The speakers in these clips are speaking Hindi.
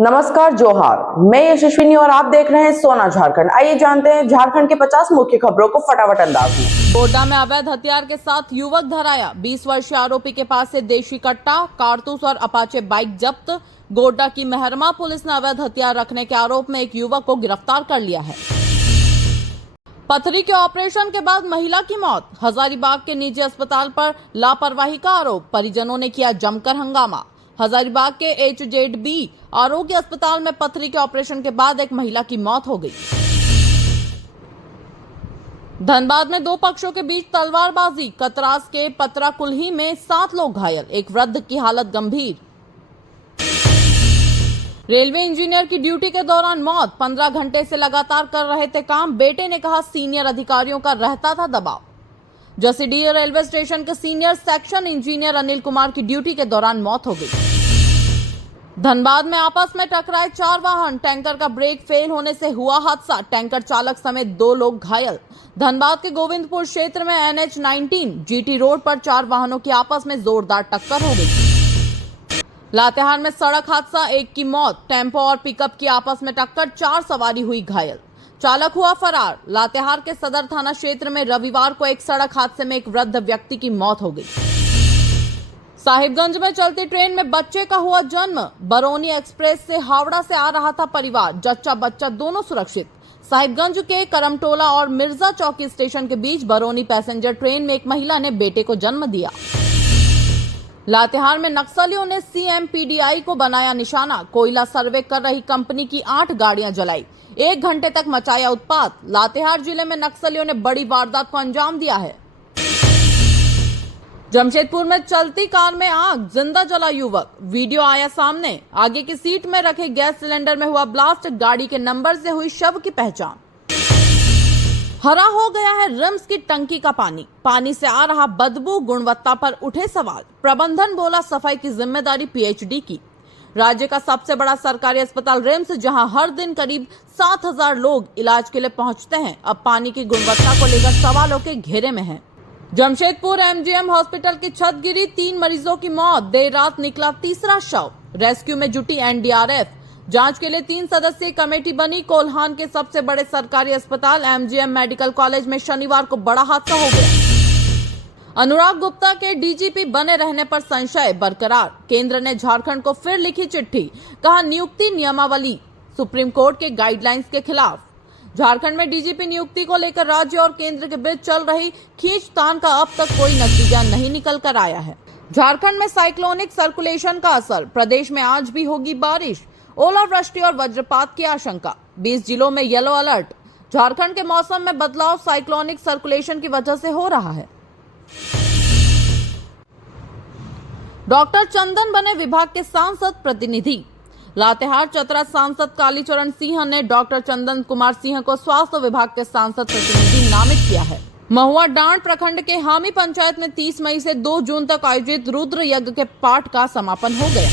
नमस्कार, जोहार। मैं यशस्विनी और आप देख रहे हैं सोना झारखंड। आइए जानते हैं झारखंड के 50 मुख्य खबरों को फटाफट अंदाज में। गोड्डा में अवैध हथियार के साथ युवक धराया। 20 वर्षीय आरोपी के पास से देशी कट्टा, कारतूस और अपाचे बाइक जब्त। गोड्डा की मेहरमा पुलिस ने अवैध हथियार रखने के आरोप में एक युवक को गिरफ्तार कर लिया है। पथरी के ऑपरेशन के बाद महिला की मौत। हजारीबाग के निजी अस्पताल पर लापरवाही का आरोप। परिजनों ने किया जमकर हंगामा। हजारीबाग के HZB आरोग्य अस्पताल में पथरी के ऑपरेशन के बाद एक महिला की मौत हो गई। धनबाद में दो पक्षों के बीच तलवारबाजी। कतरास के पतरा कुल्ही में 7 लोग घायल, एक वृद्ध की हालत गंभीर। रेलवे इंजीनियर की ड्यूटी के दौरान मौत। 15 घंटे से लगातार कर रहे थे काम। बेटे ने कहा सीनियर अधिकारियों का रहता था दबाव। जसीडीह रेलवे स्टेशन के senior section engineer Anil Kumar की ड्यूटी के दौरान मौत हो गई। धनबाद में आपस में टकराए 4 वाहन। टैंकर का ब्रेक फेल होने से हुआ हादसा। टैंकर चालक समेत 2 लोग घायल। धनबाद के गोविंदपुर क्षेत्र में NH-19 GT रोड पर 4 वाहनों की आपस में जोरदार टक्कर हो गई। लातेहार में सड़क हादसा, एक की मौत। टेम्पो और पिकअप की आपस में टक्कर, 4 सवारी हुई घायल। चालक हुआ फरार। लातेहार के सदर थाना क्षेत्र में रविवार को एक सड़क हादसे में एक वृद्ध व्यक्ति की मौत हो गई। साहिबगंज में चलती ट्रेन में बच्चे का हुआ जन्म। बरौनी एक्सप्रेस से हावड़ा से आ रहा था परिवार। जच्चा बच्चा दोनों सुरक्षित। साहिबगंज के करमटोला और मिर्जा चौकी स्टेशन के बीच बरौनी पैसेंजर ट्रेन में एक महिला ने बेटे को जन्म दिया। लातेहार में नक्सलियों ने CMPDI को बनाया निशाना। कोयला सर्वे कर रही कंपनी की 8 गाड़ियां जलाई। 1 घंटे तक मचाया उत्पात। लातेहार जिले में नक्सलियों ने बड़ी वारदात को अंजाम दिया है। जमशेदपुर में चलती कार में आग, जिंदा जला युवक। वीडियो आया सामने। आगे की सीट में रखे गैस सिलेंडर में हुआ ब्लास्ट। गाड़ी के नंबर से हुई शव की पहचान। हरा हो गया है रिम्स की टंकी का पानी। पानी से आ रहा बदबू, गुणवत्ता पर उठे सवाल। प्रबंधन बोला सफाई की जिम्मेदारी PhD की। राज्य का सबसे बड़ा सरकारी अस्पताल रिम्स, जहां हर दिन करीब 7000 लोग इलाज के लिए पहुंचते हैं, अब पानी की गुणवत्ता को लेकर सवालों के घेरे में है। जमशेदपुर MGM हॉस्पिटल की छत गिरी, 3 मरीजों की मौत। देर रात निकला तीसरा शव। रेस्क्यू में जुटी NDRF। जांच के लिए 3 सदस्यीय कमेटी बनी। कोल्हान के सबसे बड़े सरकारी अस्पताल MGM मेडिकल कॉलेज में शनिवार को बड़ा हादसा हो गया। अनुराग गुप्ता के DGP बने रहने पर संशय बरकरार। केंद्र ने झारखंड को फिर लिखी चिट्ठी। कहा नियुक्ति नियमावली सुप्रीम कोर्ट के गाइडलाइंस के खिलाफ। झारखंड में DGP नियुक्ति को लेकर राज्य और केंद्र के बीच चल रही खींचतान का अब तक कोई नतीजा नहीं निकल कर आया है। झारखंड में साइक्लोनिक सर्कुलेशन का असर। प्रदेश में आज भी होगी बारिश। ओलावृष्टि और वज्रपात की आशंका। 20 जिलों में येलो अलर्ट। झारखंड के मौसम में बदलाव साइक्लोनिक सर्कुलेशन की वजह से हो रहा है। डॉक्टर चंदन बने विभाग के सांसद प्रतिनिधि। लातेहार चतरा सांसद कालीचरण सिंह ने डॉक्टर चंदन कुमार सिंह को स्वास्थ्य विभाग के सांसद प्रतिनिधि नामित किया है। महुआ डांड प्रखंड के हामी पंचायत में 30 मई से 2 जून तक आयोजित रुद्र यज्ञ के पाठ का समापन हो गया।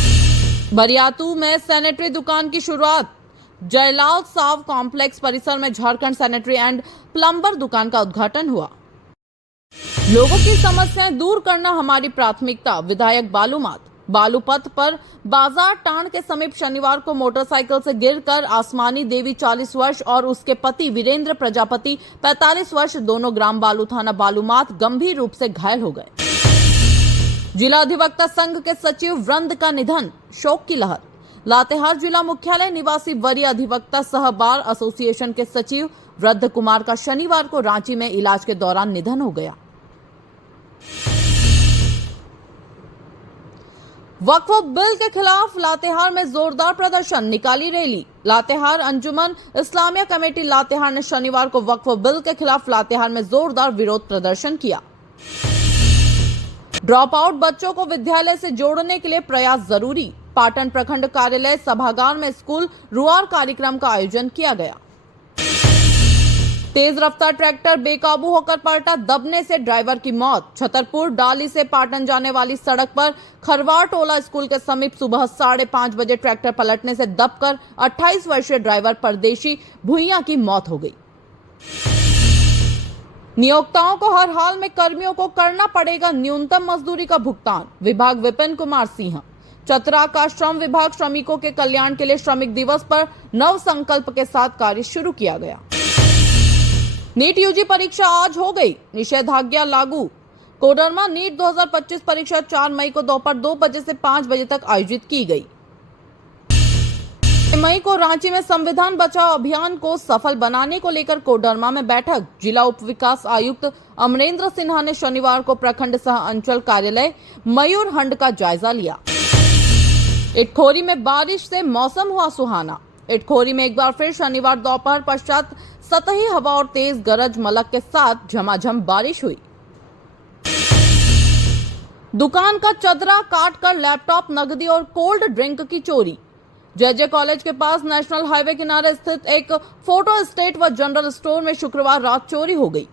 बरियातू में सैनिटरी दुकान की शुरुआत। जयलाल साव कॉम्प्लेक्स परिसर में झारखंड सैनिटरी एंड प्लम्बर दुकान का उद्घाटन हुआ। लोगों की समस्याएं दूर करना हमारी प्राथमिकता। विधायक बालूमाथ। बालूपथ पर बाजार टांड के समीप शनिवार को मोटरसाइकिल से गिरकर आसमानी देवी 40 वर्ष और उसके पति वीरेंद्र प्रजापति 45 वर्ष दोनों ग्राम बालू थाना बालूमाथ गंभीर रूप से घायल हो गए। जिला अधिवक्ता संघ के सचिव वृंद का निधन, शोक की लहर। लातेहार जिला मुख्यालय निवासी वरीय अधिवक्ता सह बार एसोसिएशन के सचिव वृद्ध कुमार का शनिवार को रांची में इलाज के दौरान निधन हो गया। वक्फ बिल के खिलाफ लातेहार में जोरदार प्रदर्शन, निकाली रैली। लातेहार अंजुमन इस्लामिया कमेटी लातेहार ने शनिवार को वक्फ बिल के खिलाफ लातेहार में जोरदार विरोध प्रदर्शन किया। ड्रॉप आउट बच्चों को विद्यालय से जोड़ने के लिए प्रयास जरूरी। पाटन प्रखंड कार्यालय सभागार में स्कूल रुआर कार्यक्रम का आयोजन किया गया। तेज रफ्तार ट्रैक्टर बेकाबू होकर पलटा, दबने से ड्राइवर की मौत। छतरपुर डाली से पाटन जाने वाली सड़क पर खरवार टोला स्कूल के समीप सुबह 5:30 बजे ट्रैक्टर पलटने से दबकर 28 वर्षीय ड्राइवर परदेशी भुइयां की मौत हो गई। नियोक्ताओं को हर हाल में कर्मियों को करना पड़ेगा न्यूनतम मजदूरी का भुगतान। विभाग विपिन कुमार सिंह। चतरा का श्रम विभाग श्रमिकों के कल्याण के लिए श्रमिक दिवस पर नव संकल्प के साथ कार्य शुरू किया गया। नीट यूजी परीक्षा आज हो गई, निषेधाज्ञा लागू। कोडरमा नीट 2025 परीक्षा 4 मई को दोपहर 2 बजे से 5 बजे तक आयोजित की गई। मई को रांची में संविधान बचाओ अभियान को सफल बनाने को लेकर कोडरमा में बैठक। जिला उप विकास आयुक्त अमरेंद्र सिन्हा ने शनिवार को प्रखंड सह अंचल कार्यालय मयूरहंड का जायजा लिया। इटखोरी में बारिश से मौसम हुआ सुहाना। इटखोरी में एक बार फिर शनिवार दोपहर पश्चात सतही हवा और तेज गरज मलक के साथ झमाझम बारिश हुई। दुकान का चदरा काटकर लैपटॉप, नकदी और कोल्ड ड्रिंक की चोरी। जय कॉलेज के पास नेशनल हाईवे किनारे स्थित एक फोटो स्टेट व जनरल स्टोर में शुक्रवार रात चोरी हो गई।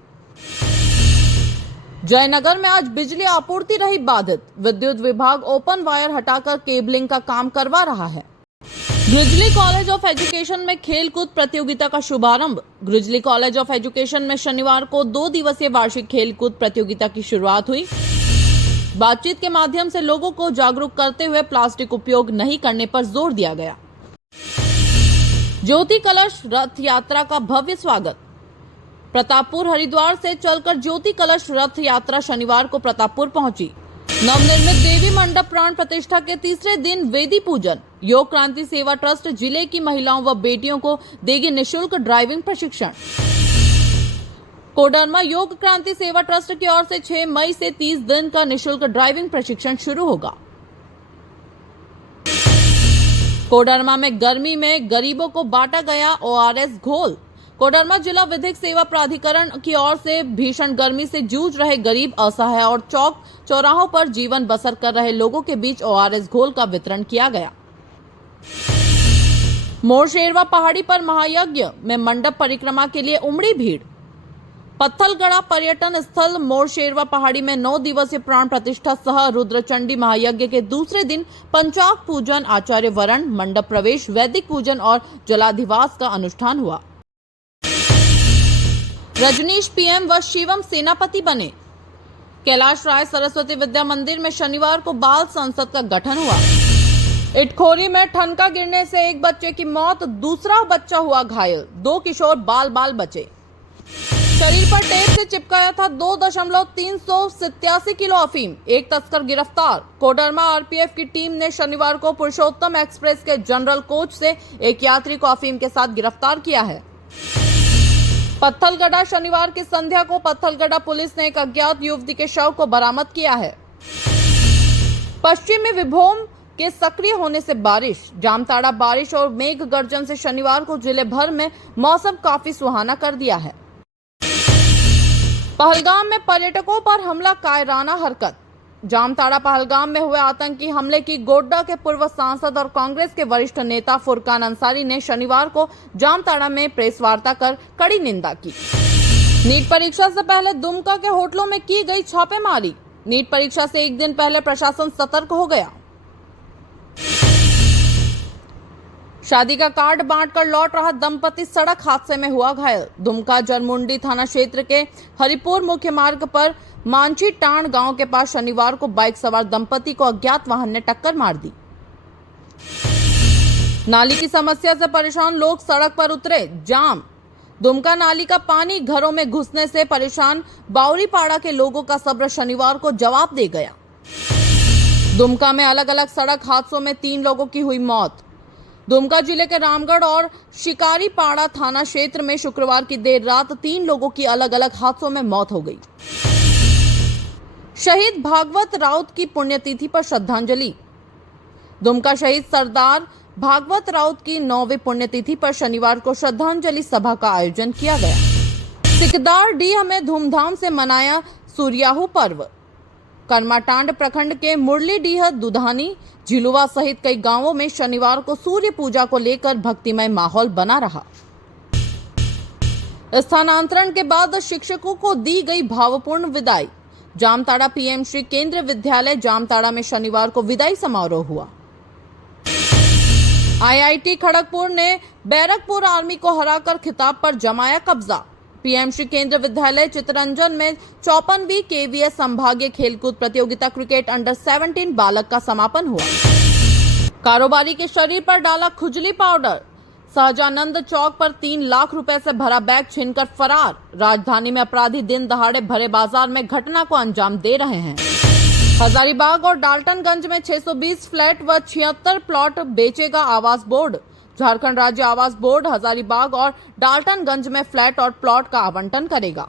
जयनगर में आज बिजली आपूर्ति रही बाधित। विद्युत विभाग ओपन वायर हटाकर केबलिंग का काम करवा रहा है। गुजली कॉलेज ऑफ एजुकेशन में खेलकूद प्रतियोगिता का शुभारंभ। गुजली कॉलेज ऑफ एजुकेशन में शनिवार को 2 दिवसीय वार्षिक खेलकूद प्रतियोगिता की शुरुआत हुई। बातचीत के माध्यम से लोगों को जागरूक करते हुए प्लास्टिक उपयोग नहीं करने पर जोर दिया गया। ज्योति कलश रथ यात्रा का भव्य स्वागत। प्रतापपुर हरिद्वार से चलकर ज्योति कलश रथ यात्रा शनिवार को प्रतापपुर पहुंची। नवनिर्मित देवी मंडप प्राण प्रतिष्ठा के तीसरे दिन वेदी पूजन। योग क्रांति सेवा ट्रस्ट जिले की महिलाओं व बेटियों को देगी निःशुल्क ड्राइविंग प्रशिक्षण। कोडरमा योग क्रांति सेवा ट्रस्ट की ओर से 6 मई से 30 दिन का निःशुल्क ड्राइविंग प्रशिक्षण शुरू होगा। कोडरमा में गर्मी में गरीबों को बांटा गया ORS घोल। कोडरमा जिला विधिक सेवा प्राधिकरण की ओर से भीषण गर्मी से जूझ रहे गरीब, असहाय और चौक चौराहों पर जीवन बसर कर रहे लोगों के बीच ORS घोल का वितरण किया गया। मोरशेरवा पहाड़ी पर महायज्ञ में मंडप परिक्रमा के लिए उमड़ी भीड़। पत्थलगढ़ा पर्यटन स्थल मोरशेरवा पहाड़ी में 9 दिवसीय प्राण प्रतिष्ठा सह रुद्रचंडी महायज्ञ के दूसरे दिन पंचाग पूजन, आचार्य वरण, मंडप प्रवेश, वैदिक पूजन और जलाधिवास का अनुष्ठान हुआ। रजनीश PM व शिवम सेनापति बने। कैलाश राय सरस्वती विद्या मंदिर में शनिवार को बाल संसद का गठन हुआ। इटखोरी में ठनका गिरने से एक बच्चे की मौत, दूसरा बच्चा हुआ घायल। 2 किशोर बाल बचे। शरीर पर टेप से चिपकाया था 2.387 किलो अफीम। एक तस्कर गिरफ्तार। कोडरमा RPF की टीम ने शनिवार को पुरुषोत्तम एक्सप्रेस के जनरल कोच से एक यात्री को अफीम के साथ गिरफ्तार किया है। पत्थलगढ़ा शनिवार की संध्या को पत्थलगढ़ा पुलिस ने एक अज्ञात युवती के शव को बरामद किया है। पश्चिमी विभोम के सक्रिय होने से बारिश, जामताड़ा बारिश और मेघ गर्जन से शनिवार को जिले भर में मौसम काफी सुहाना कर दिया है। पहलगाम में पर्यटकों पर हमला, कायराना हरकत। जामताड़ा पहलगाम में हुए आतंकी हमले की गोड्डा के पूर्व सांसद और कांग्रेस के वरिष्ठ नेता फुरकान अंसारी ने शनिवार को जामताड़ा में प्रेस वार्ता कर कड़ी निंदा की। नीट परीक्षा से पहले दुमका के होटलों में की गई छापेमारी। नीट परीक्षा से एक दिन पहले प्रशासन सतर्क हो गया। शादी का कार्ड बांटकर लौट रहा दंपति सड़क हादसे में हुआ घायल। दुमका जरमुंडी थाना क्षेत्र के हरिपुर मुख्य मार्ग पर मांझी टांड गांव के पास शनिवार को बाइक सवार दंपति को अज्ञात वाहन ने टक्कर मार दी। नाली की समस्या से परेशान लोग सड़क पर उतरे, जाम। दुमका नाली का पानी घरों में घुसने से परेशान बावरीपाड़ा के लोगों का सब्र शनिवार को जवाब दे गया। दुमका में अलग अलग सड़क हादसों में 3 लोगों की हुई मौत। दुमका जिले के रामगढ़ और शिकारीपाड़ा थाना क्षेत्र में शुक्रवार की देर रात 3 लोगों की अलग अलग हादसों में मौत हो गई। शहीद भागवत राउत की पुण्यतिथि पर श्रद्धांजलि। दुमका शहीद सरदार भागवत राउत की 9वीं पुण्यतिथि पर शनिवार को श्रद्धांजलि सभा का आयोजन किया गया। सिकदार डीह में धूमधाम से मनाया सूर्याहू पर्व। करमाटांड प्रखंड के मुरलीडीह, दुधानी, झिलुआ सहित कई गांवों में शनिवार को सूर्य पूजा को लेकर भक्तिमय माहौल बना रहा। स्थानांतरण के बाद शिक्षकों को दी गई भावपूर्ण विदाई। जामताड़ा PM श्री केंद्रीय विद्यालय जामताड़ा में शनिवार को विदाई समारोह हुआ। IIT खड़गपुर ने बैरकपुर आर्मी को हराकर खिताब पर जमाया कब्जा। PM श्री केंद्रीय विद्यालय चितरंजन में 54वीं KVS संभागीय खेलकूद प्रतियोगिता क्रिकेट अंडर 17 बालक का समापन हुआ। कारोबारी के शरीर पर डाला खुजली पाउडर। सहजानंद चौक पर 3 लाख रुपए से भरा बैग छीनकर फरार। राजधानी में अपराधी दिन दहाड़े भरे बाजार में घटना को अंजाम दे रहे हैं। हजारीबाग और डाल्टनगंज में 620 फ्लैट व 76 प्लॉट बेचेगा आवास बोर्ड। झारखंड राज्य आवास बोर्ड हजारीबाग और डाल्टनगंज में फ्लैट और प्लॉट का आवंटन करेगा।